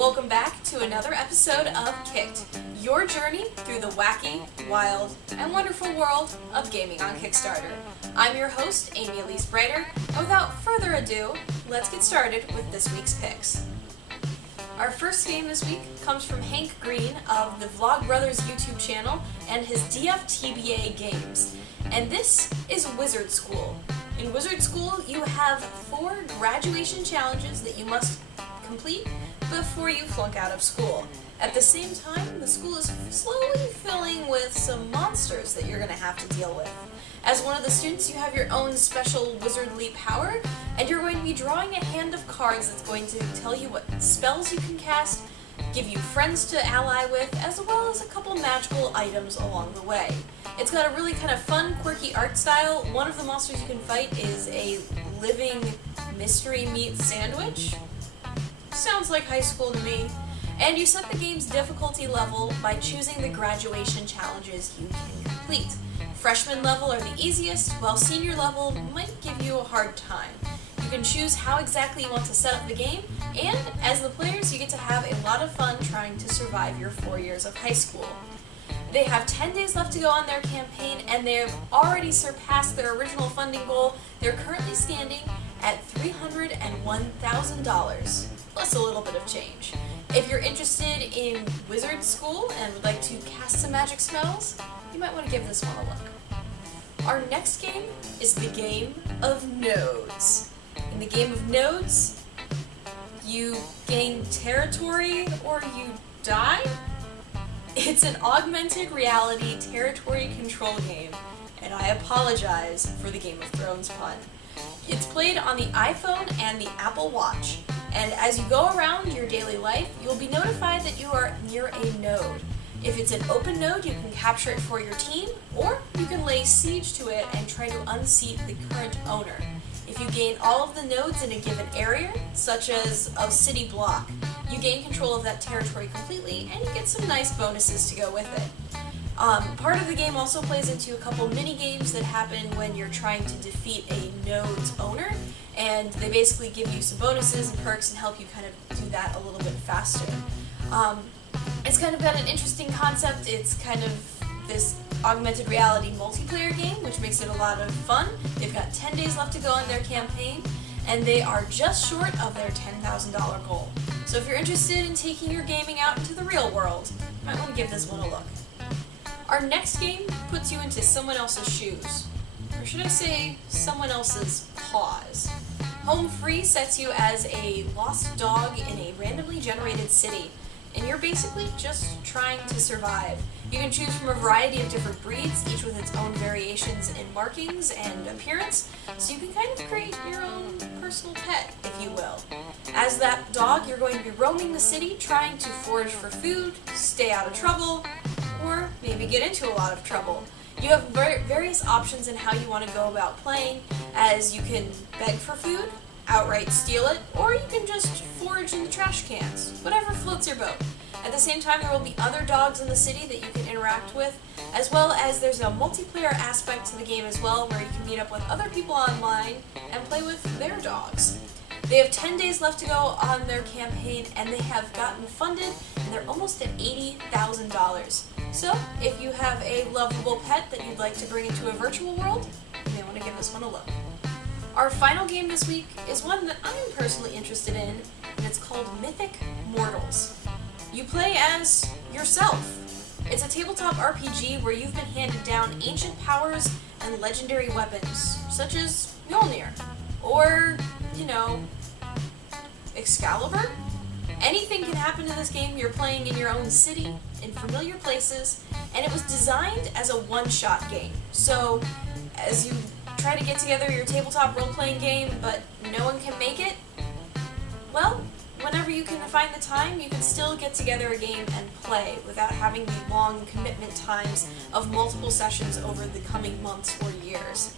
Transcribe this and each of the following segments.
Welcome back to another episode of Kicked, your journey through the wacky, wild, and wonderful world of gaming on Kickstarter. I'm your host, Amy Elise Breiter, and without further ado, let's get started with this week's picks. Our first game this week comes from Hank Green of the Vlog Brothers YouTube channel and his DFTBA games, and this is Wizard School. In Wizard School, you have 4 graduation challenges that you must complete before you flunk out of school. At the same time, the school is slowly filling with some monsters that you're going to have to deal with. As one of the students, you have your own special wizardly power, and you're going to be drawing a hand of cards that's going to tell you what spells you can cast, give you friends to ally with, as well as a couple magical items along the way. It's got a really kind of fun, quirky art style. One of the monsters you can fight is a living mystery meat sandwich. Sounds like high school to me. And you set the game's difficulty level by choosing the graduation challenges you can complete. Freshman level are the easiest, while senior level might give you a hard time. You can choose how exactly you want to set up the game, and as the players you get to have a lot of fun trying to survive your 4 years of high school. They have 10 days left to go on their campaign, and they've already surpassed their original funding goal. They're currently standing at $301,000, plus a little bit of change. If you're interested in Wizard School and would like to cast some magic spells, you might want to give this one a look. Our next game is the Game of Nodes. In the Game of Nodes, you gain territory or you die? It's an augmented reality territory control game, and I apologize for the Game of Thrones pun. It's played on the iPhone and the Apple Watch, and as you go around your daily life, you'll be notified that you are near a node. If it's an open node, you can capture it for your team, or you can lay siege to it and try to unseat the current owner. If you gain all of the nodes in a given area, such as a city block, you gain control of that territory completely, and you get some nice bonuses to go with it. Part of the game also plays into a couple mini-games that happen when you're trying to defeat a node's owner, and they basically give you some bonuses and perks and help you kind of do that a little bit faster. It's kind of got an interesting concept. It's kind of this augmented reality multiplayer game, which makes it a lot of fun. They've got 10 days left to go on their campaign, and they are just short of their $10,000 goal. So if you're interested in taking your gaming out into the real world, you might want to give this one a look. Our next game puts you into someone else's shoes, or should I say, someone else's paws. Home Free sets you as a lost dog in a randomly generated city, and you're basically just trying to survive. You can choose from a variety of different breeds, each with its own variations in markings and appearance, so you can kind of create your own personal pet, if you will. As that dog, you're going to be roaming the city, trying to forage for food, stay out of trouble, or maybe get into a lot of trouble. You have various options in how you want to go about playing, as you can beg for food, outright steal it, or you can just forage in the trash cans, whatever floats your boat. At the same time, there will be other dogs in the city that you can interact with, as well as there's a multiplayer aspect to the game as well, where you can meet up with other people online and play with their dogs. They have 10 days left to go on their campaign, and they have gotten funded, and they're almost at $80,000. So, if you have a lovable pet that you'd like to bring into a virtual world, you may want to give this one a look. Our final game this week is one that I'm personally interested in, and it's called Mythic Mortals. You play as yourself. It's a tabletop RPG where you've been handed down ancient powers and legendary weapons, such as Mjolnir, or, Excalibur? Anything can happen in this game. You're playing in your own city, in familiar places, and it was designed as a one-shot game. So, as you try to get together your tabletop role-playing game, but no one can make it, well, whenever you can find the time, you can still get together a game and play without having the long commitment times of multiple sessions over the coming months or years.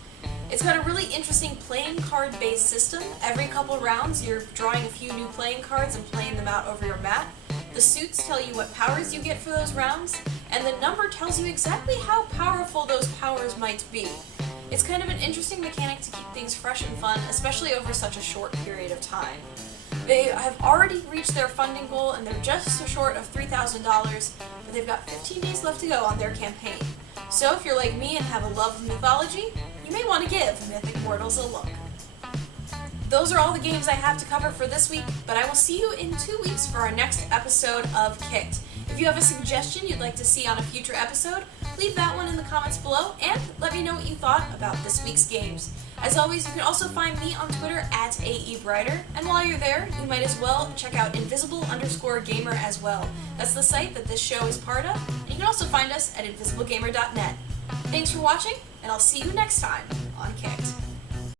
It's got a really interesting playing card-based system. Every couple rounds, you're drawing a few new playing cards and playing them out over your map. The suits tell you what powers you get for those rounds, and the number tells you exactly how powerful those powers might be. It's kind of an interesting mechanic to keep things fresh and fun, especially over such a short period of time. They have already reached their funding goal and they're just short of $3,000, but they've got 15 days left to go on their campaign. So if you're like me and have a love of mythology, you may want to give Mythic Mortals a look. Those are all the games I have to cover for this week, but I will see you in 2 weeks for our next episode of Kicked. If you have a suggestion you'd like to see on a future episode, leave that one in the comments below and let me know what you thought about this week's games. As always, you can also find me on Twitter at AEBrighter, and while you're there, you might as well check out invisible_gamer as well. That's the site that this show is part of, and you can also find us at invisiblegamer.net. Thanks for watching, and I'll see you next time on Kicked.